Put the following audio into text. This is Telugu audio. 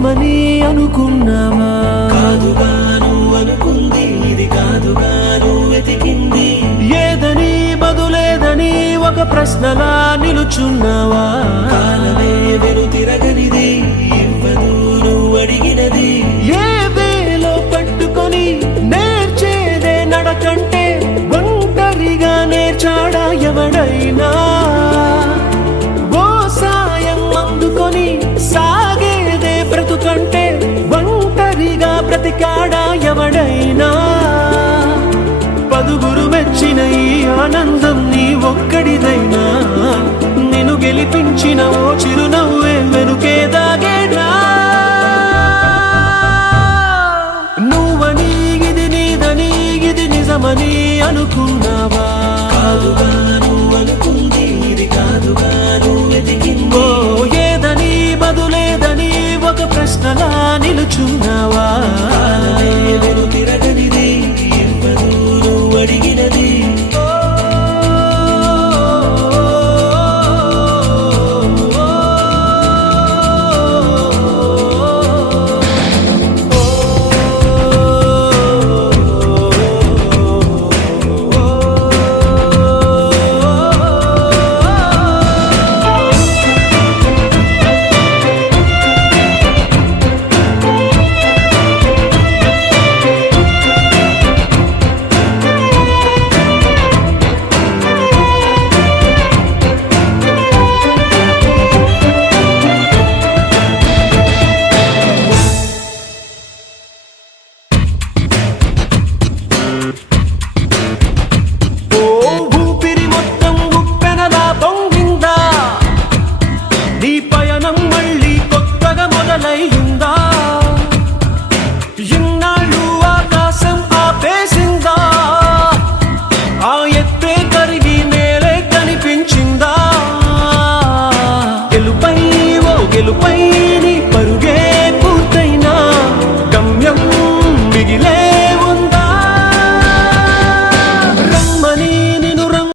నిజమని అనుకున్నావా? కాదుగాను అనుకుంది ఇది కాదుగాను వెతికింది ఏదని బదులేదని ఒక ప్రశ్నలా నిలుచున్నావా? కాలమే వెనుతిరగనిది ఇవ్వదు నువ్వు అడిగినది ఏ వేలో పట్టుకొని నేర్చేదే నడకంటే ఒంటరిగా నేర్చాడా ఎవడైనా? ఓ సాయం అందుకొని సాగేదే బ్రతుకంటే ఒంటరిగా బ్రతికాడా ఎవడైనా? పదుగురు మెచ్చిన ఈ ఆనందం నీ ఒక్కడిదైనా? నిన్ను గెలిపించిన ఓ చిరునవ్వే వెనుకే దాగేనా? నువ్వని ఇది నీదని ఇది నిజమని అనుకున్నావా? కాదుగాను అనుకుంది ఇది కాదుగాను వెతికింది ఏదని బదులేదని ఒక ప్రశ్నలా నిలుచున్నావా? కాలమే వెనుతిరగనిది ఇవ్వదు నువ్వు అడిగినది ఊపిరి మొత్తం ఉప్పెనలా పొంగిందా? నీ పయనం మళ్ళీ కొత్తగా మొదలైందా?